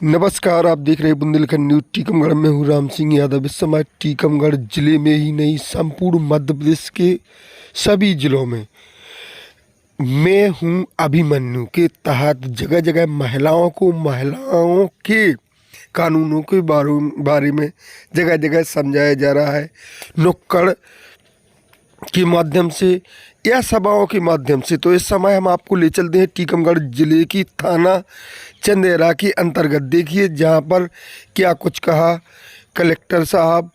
नमस्कार, आप देख रहे हैं बुंदेलखंड न्यूज। टीकमगढ़ में हूँ राम सिंह यादव। इस समय टीकमगढ़ जिले में ही नहीं, संपूर्ण मध्य प्रदेश के सभी जिलों में मैं हूँ अभिमन्यु के तहत जगह जगह महिलाओं के कानूनों के बारे में जगह जगह समझाया जा रहा है। नुक्कड़ के माध्यम से या सभाओं के माध्यम से। तो इस समय हम आपको ले चलते हैं टीकमगढ़ जिले की थाना चंदेरा के अंतर्गत। देखिए जहां पर क्या कुछ कहा कलेक्टर साहब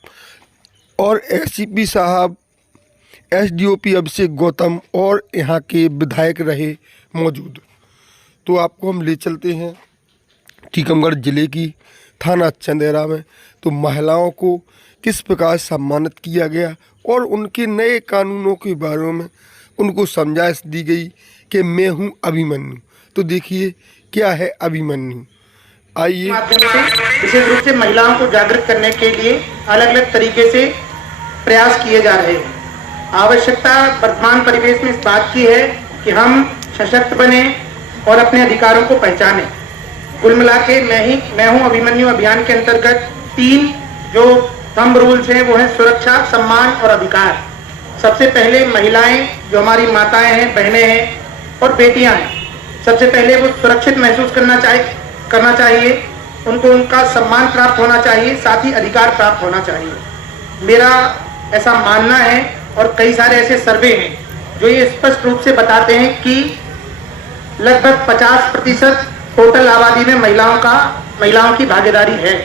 और एसपी साहब, एसडीओपी अभिषेक गौतम और यहां के विधायक रहे मौजूद। तो आपको हम ले चलते हैं टीकमगढ़ जिले की थाना चंदेरा में। तो महिलाओं को किस प्रकार सम्मानित किया गया और उनके नए कानूनों के बारे में उनको समझाइश दी गई कि मैं हूं अभिमन्यु। तो देखिए क्या है अभिमन्यु, आइए। माध्यम से विशेष रूप से महिलाओं को जागृत करने के लिए अलग अलग तरीके से प्रयास किए जा रहे हैं। आवश्यकता वर्तमान परिवेश में इस बात की है कि हम सशक्त बने और अपने अधिकारों को पहचानें। कुल मिला के मैं हूं अभिमन्यु अभियान के अंतर्गत 3 जो थंब रूल्स हैं वो हैं सुरक्षा, सम्मान और अधिकार। सबसे पहले महिलाएं जो हमारी माताएं हैं, बहनें हैं और बेटियां हैं, सबसे पहले वो सुरक्षित महसूस करना चाहिए, उनको उनका सम्मान प्राप्त होना चाहिए, साथ ही अधिकार प्राप्त होना चाहिए। मेरा ऐसा मानना है और कई सारे ऐसे सर्वे हैं जो ये स्पष्ट रूप से बताते हैं कि लगभग 50% टोटल आबादी में महिलाओं की भागीदारी है।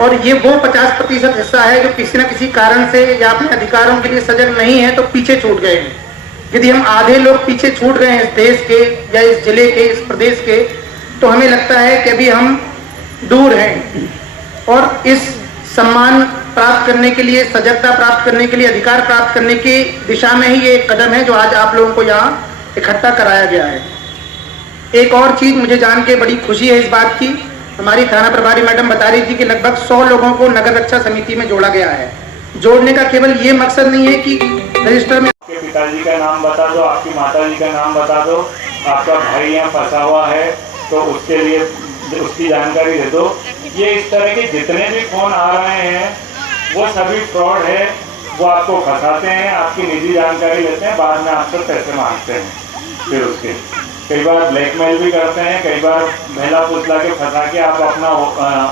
और ये वो 50% हिस्सा है जो किसी न किसी कारण से या अपने अधिकारों के लिए सजग नहीं है तो पीछे छूट गए हैं। यदि हम आधे लोग पीछे छूट गए हैं इस देश के या इस जिले के, इस प्रदेश के, तो हमें लगता है कि अभी हम दूर हैं। और इस सम्मान प्राप्त करने के लिए, सजगता प्राप्त करने के लिए, अधिकार प्राप्त करने की दिशा में ही ये एक कदम है जो आज आप लोगों को यहाँ इकट्ठा कराया गया है। एक और चीज मुझे जान के बड़ी खुशी है इस बात की, हमारी थाना प्रभारी मैडम बता रही थी कि लगभग 100 लोगों को नगर रक्षा समिति में जोड़ा गया है। जोड़ने का केवल ये मकसद नहीं है कि रजिस्टर में आपके पिताजी का नाम बता दो, आपकी माताजी का नाम बता दो, आपका भाई यहाँ फंसा हुआ है तो उसके लिए उसकी जानकारी दे दो। ये इस तरह के जितने भी फोन आ रहे हैं वो सभी फ्रॉड है। वो आपको फंसाते हैं, आपकी निजी जानकारी लेते हैं, बाद में आपसे पैसे मांगते हैं। फिर उसके कई बार ब्लैकमेल भी करते हैं, कई बार महिला पुतला के फंसा के आप अपना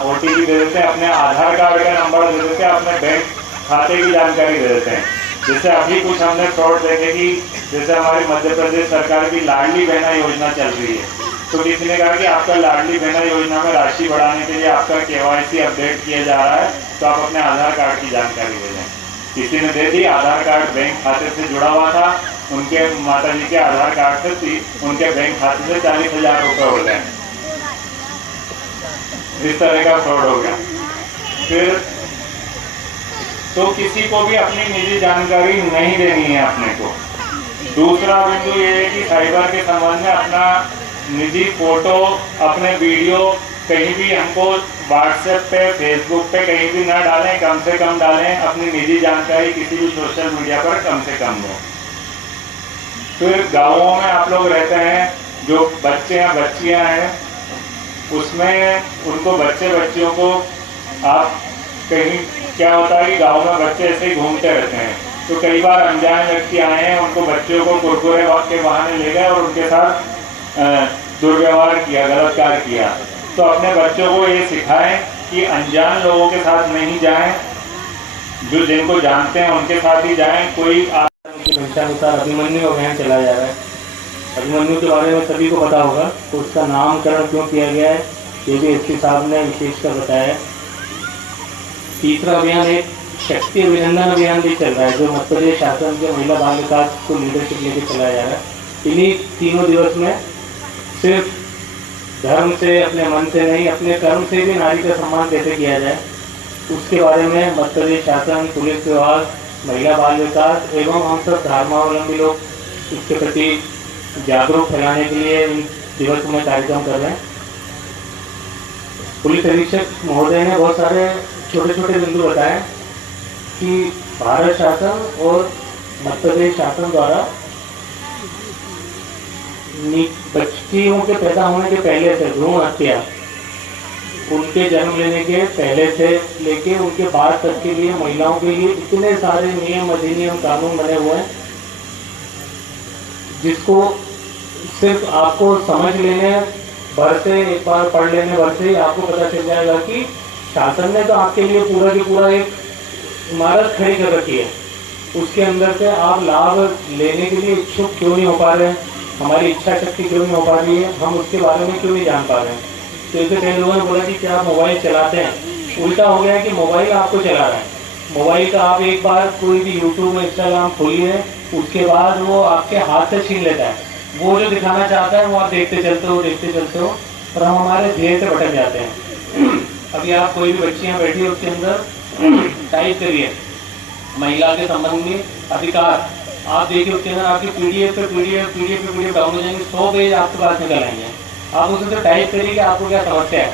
OTP दे देते हैं, अपने आधार कार्ड का नंबर दे देते हैं, अपने बैंक खाते की जानकारी दे देते हैं। जैसे अभी कुछ हमने फ्रॉड देखे कि जैसे हमारी मध्य प्रदेश सरकार की लाडली बहना योजना चल रही है, तो किसी ने कहा कि आपका लाडली बहना योजना में राशि बढ़ाने के लिए आपका KYC अपडेट किया जा रहा है, तो आप अपने आधार कार्ड की जानकारी दे दें। किसी ने दे दी, आधार कार्ड बैंक खाते से जुड़ा हुआ था, उनके माताजी के आधार कार्ड से उनके बैंक खाते से 40,000 रुपये हो गए। इस तरह का फ्रॉड हो गया। फिर तो किसी को भी अपनी निजी जानकारी नहीं देनी है अपने को। दूसरा बिंदु ये है कि साइबर के संबंध में अपना निजी फोटो, अपने वीडियो कहीं भी हमको व्हाट्सएप पे, फेसबुक पे कहीं भी ना डालें, कम से कम डालें। अपनी निजी जानकारी किसी भी सोशल मीडिया पर कम से कम दो। फिर गाँवों में आप लोग रहते हैं, जो बच्चे हैं, बच्चियां हैं, उसमें उनको बच्चियों को आप कहीं क्या होता है कि गाँव में बच्चे ऐसे ही घूमते रहते हैं, तो कई बार अनजान व्यक्ति आए हैं, उनको बच्चों को कुरकुरे के बहाने ले गए और उनके साथ दुर्व्यवहार किया, गलत कार्य किया। तो अपने बच्चों को ये सिखाएं कि अनजान लोगों के साथ नहीं जाएं, जो जिनको जानते हैं उनके साथ ही जाएं। कोई अनुसार अभिमन्यु अभियान चलाया जा रहा है। अभिमन्यु के बारे में सभी को पता होगा, तो उसका नामकरण क्यों किया गया है ये भी एसपी साहब ने विशेषकर बताया। तीसरा अभियान एक शक्ति अभिनंदन अभियान भी चल रहा है, जो मध्य प्रदेश शासन के महिला बाल विकास को लीडरशिप लेकर चलाया जा रहा है। इन्हीं 3 दिवस में सिर्फ धर्म से, अपने मन से नहीं, अपने कर्म से भी नारी का सम्मान कैसे किया जाए, उसके बारे में मध्य प्रदेश शासन, पुलिस विभाग, महिला बाल विकास एवं हम सब धर्मावलंबी लोग इसके प्रति जागरूक फैलाने के लिए इन दिवसों में कार्यक्रम कर रहे हैं। पुलिस अधीक्षक महोदय ने बहुत सारे छोटे छोटे बिंदु बताए कि भारत शासन और मध्य प्रदेश शासन द्वारा बच्चियों के पैदा होने के पहले से भ्रूण हत्या उनके जन्म लेने के पहले से लेके उनके बाद तक के लिए महिलाओं के लिए इतने सारे नियम अधिनियम कानून बने हुए हैं जिसको सिर्फ आपको समझ लेने भर से, एक बार पढ़ लेने भर से ही आपको पता चल जाएगा कि शासन ने तो आपके लिए पूरा की पूरा एक इमारत खड़ी कर रखी है, उसके अंदर से आप लाभ लेने के लिए इच्छुक क्यों नहीं हो पा रहे हैं, हमारी इच्छा शक्ति क्यों नहीं हो पा रही है, हम उसके बारे में क्यों नहीं जान पा रहे हैं। तो जैसे कई लोगों ने बोला कि क्या आप मोबाइल चलाते हैं, उल्टा हो गया है कि मोबाइल आपको चला रहा है। मोबाइल का आप एक बार कोई भी यूट्यूब इंस्टाग्राम खोलिए, उसके बाद वो आपके हाथ से छीन लेता है, वो जो दिखाना चाहता है वो आप देखते चलते हो और हम हमारे ध्येय से भटक जाते हैं। अभी आप कोई भी बच्चियाँ बैठी है उसके अंदर टाइप करिए महिला के संबंध में अधिकार, आप देखिए उसके अंदर आपकी पीडीएफ डाउनलोड हो जाएंगे, 100 पेज आपके पास निकल आएंगे। आप उससे टाइप करिए कि आपको क्या समस्या है,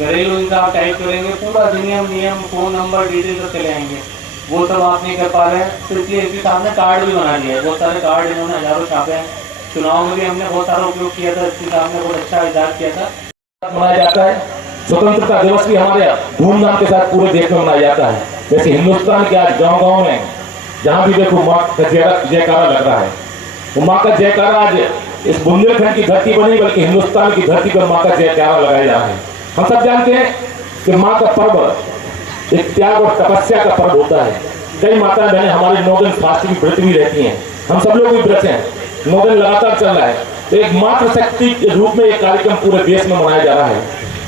घरेलू हिंसा आप टाइप करेंगे, पूरा नियम फ़ोन नंबर डिटेल सब चले आएंगे। वो सब आप नहीं कर पा रहे हैं, तो इसलिए एसपी साहब ने कार्ड भी बना दिया है, बहुत सारे कार्ड इन्होंने हज़ारों छापे हैं। चुनाव में भी हमने बहुत सारा उपयोग किया था, एसपी साहब ने बहुत अच्छा इजाद किया था। मनाया जाता है स्वतंत्रता दिवस भी हमारे धूमधाम के साथ पूरे देश में मनाया जाता है। जैसे हिंदुस्तान के आज गांव-गांव में जहां भी देखो माँ का जयकारा लग रहा है, वो माँ का जयकारा आज इस बुंदेलखंड की धरती पर नहीं बल्कि हिंदुस्तान की धरती पर माँ का जयकारा लगाया जा रहा है। हम सब जानते हैं कि माँ का पर्व एक त्याग और तपस्या का पर्व होता है। कई माता बहनें हमारे 9 दिन फास्ट की व्रत भी रहती हैं, हम सब लोग भी व्रत हैं, 9 दिन लगातार चल रहा है। तो एक मातृ शक्ति के रूप में एक कार्यक्रम पूरे देश में मनाया जा रहा है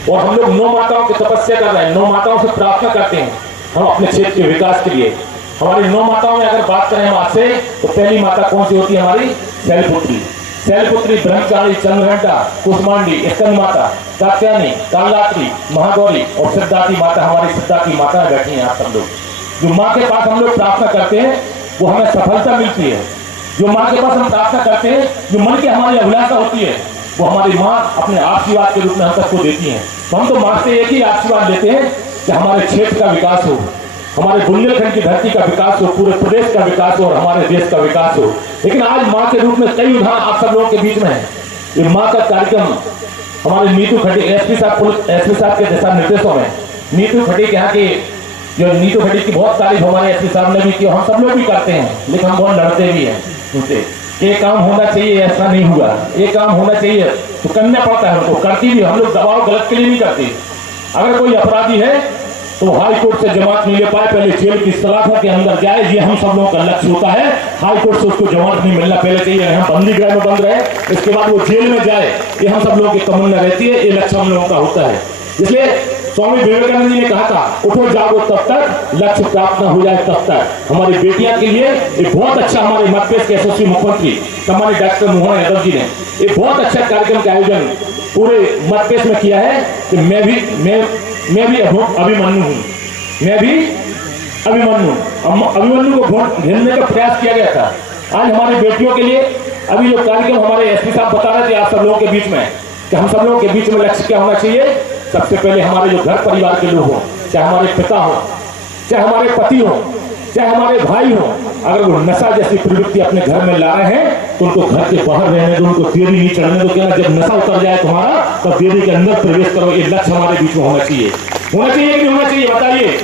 और हम लोग 9 माताओं की तपस्या कर रहे हैं, 9 माताओं से प्रार्थना करते हैं हम अपने क्षेत्र के विकास के लिए। हमारी 9 माताओं में अगर बात करें हम आपसे, तो पहली माता कौन सी होती है? हमारी शैलपुत्री, ब्रह्मचारी, चंद्रघंटा, कुसमांडी, स्कंद माता, कात्यायनी, कालरात्रि, महागौरी और सिद्धार्थी माता, हमारी सिद्धार्थी माता बैठी हैं। आप सब लोग जो माँ के पास हम लोग प्रार्थना करते हैं वो हमें सफलता मिलती है। जो माँ के पास हम प्रार्थना करते हैं, जो मन की हमारी अभिलाषा होती है, वो हमारी माँ अपने आशीर्वाद के रूप में हम सबको देती हैं। तो हम तो माँ से एक ही आशीर्वाद लेते हैं कि हमारे क्षेत्र का विकास हो, हमारे बुंदेलखंड की धरती का विकास हो, पूरे प्रदेश का विकास हो और हमारे देश का विकास हो। लेकिन आज माँ के रूप में कई उदाहरण आप सब लोगों के बीच में है। ये माँ का कार्यक्रम हमारे नीतू खटीक एसपी साहब के दिशा निर्देशों में, नीतू खटीक यहाँ की जो नीतू खटीक की बहुत तारीफ हमारे एसपी साहब ने भी की, हम सब लोग भी करते हैं, लेकिन हम बहुत लड़ते भी हैं उनसे। ये काम होना चाहिए, ऐसा नहीं हुआ, ये काम होना चाहिए तो करना पड़ता है, उनको करती भी। हम लोग दबाव गलत के लिए नहीं करते। अगर कोई अपराधी है तो हाई कोर्ट से जमानत नहीं ले पाए, पहले जेल की सलाखों के अंदर जाए, ये हम सब लोगों का लक्ष्य होता है। हाई कोर्ट से उसको जमानत नहीं मिलना पहले चाहिए, हम बंदी गृह में बंद रहे, इसके बाद वो जेल में जाए, ये हम सब लोगों की तमन्ना रहती है, ये लक्ष्य हम लोगों का होता है। इसलिए स्वामी विवेकानंद जी ने कहा था, उठो जागो तब तक, लक्ष्य प्राप्त न हो जाए तब तक। हमारी बेटियां के लिए एक बहुत अच्छा, हमारे मध्य प्रदेश के यशस्वी मुख्यमंत्री सम्मानित डॉक्टर मोहन यादव जी ने एक बहुत अच्छा कार्यक्रम का आयोजन पूरे मध्य प्रदेश में किया है कि मैं भी अभिमन्यु हूँ, मैं भी अभिमन्यु को वोट घेरने का प्रयास किया गया था। आज हमारी बेटियों के लिए अभी जो कार्यक्रम हमारे एसपी साहब बता रहे थे आप सब लोगों के बीच में कि हम सब लोगों के बीच में लक्ष्य क्या होना चाहिए। सबसे पहले हमारे जो घर परिवार के लोग हों, चाहे हमारे पिता हो, चाहे हमारे पति हो, चाहे हमारे भाई हो, अगर वो नशा जैसी प्रवृत्ति अपने घर में ला रहे हैं तो उनको घर के बाहर रहने दो, उनको देरी नहीं चढ़ने दो। कहना जब नशा उतर जाए तुम्हारा तब देरी के अंदर प्रवेश करो, ये लक्ष्य हमारे बीच में होना चाहिए कि नहीं होना चाहिए? बताइए।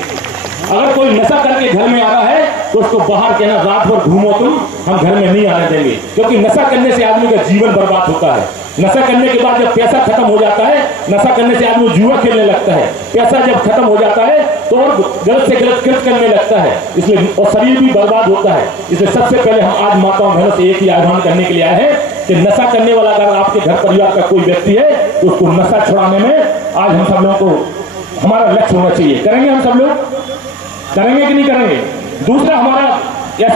अगर कोई नशा करके घर में आ रहा है तो उसको बाहर कहना रात भर घूमो तुम, हम घर में नहीं आने देंगे, क्योंकि नशा करने से आदमी का जीवन बर्बाद होता है। नशा करने के बाद जब पैसा खत्म हो जाता है, नशा करने से आदमी जुआ खेलने लगता है, पैसा जब खत्म हो जाता है तो और गलत से गलत कृत्य करने लगता है, इसलिए और शरीर भी बर्बाद होता है। इसलिए सबसे पहले हम आज माताओं बहनों से एक ही आह्वान करने के लिए आए हैं कि नशा करने वाला अगर आपके घर परिवार का कोई व्यक्ति है तो उसको नशा छुड़ाने में आज हम सब लोगों को हमारा लक्ष्य होना चाहिए। करेंगे हम सब लोग? करेंगे कि नहीं करेंगे? दूसरा हमारा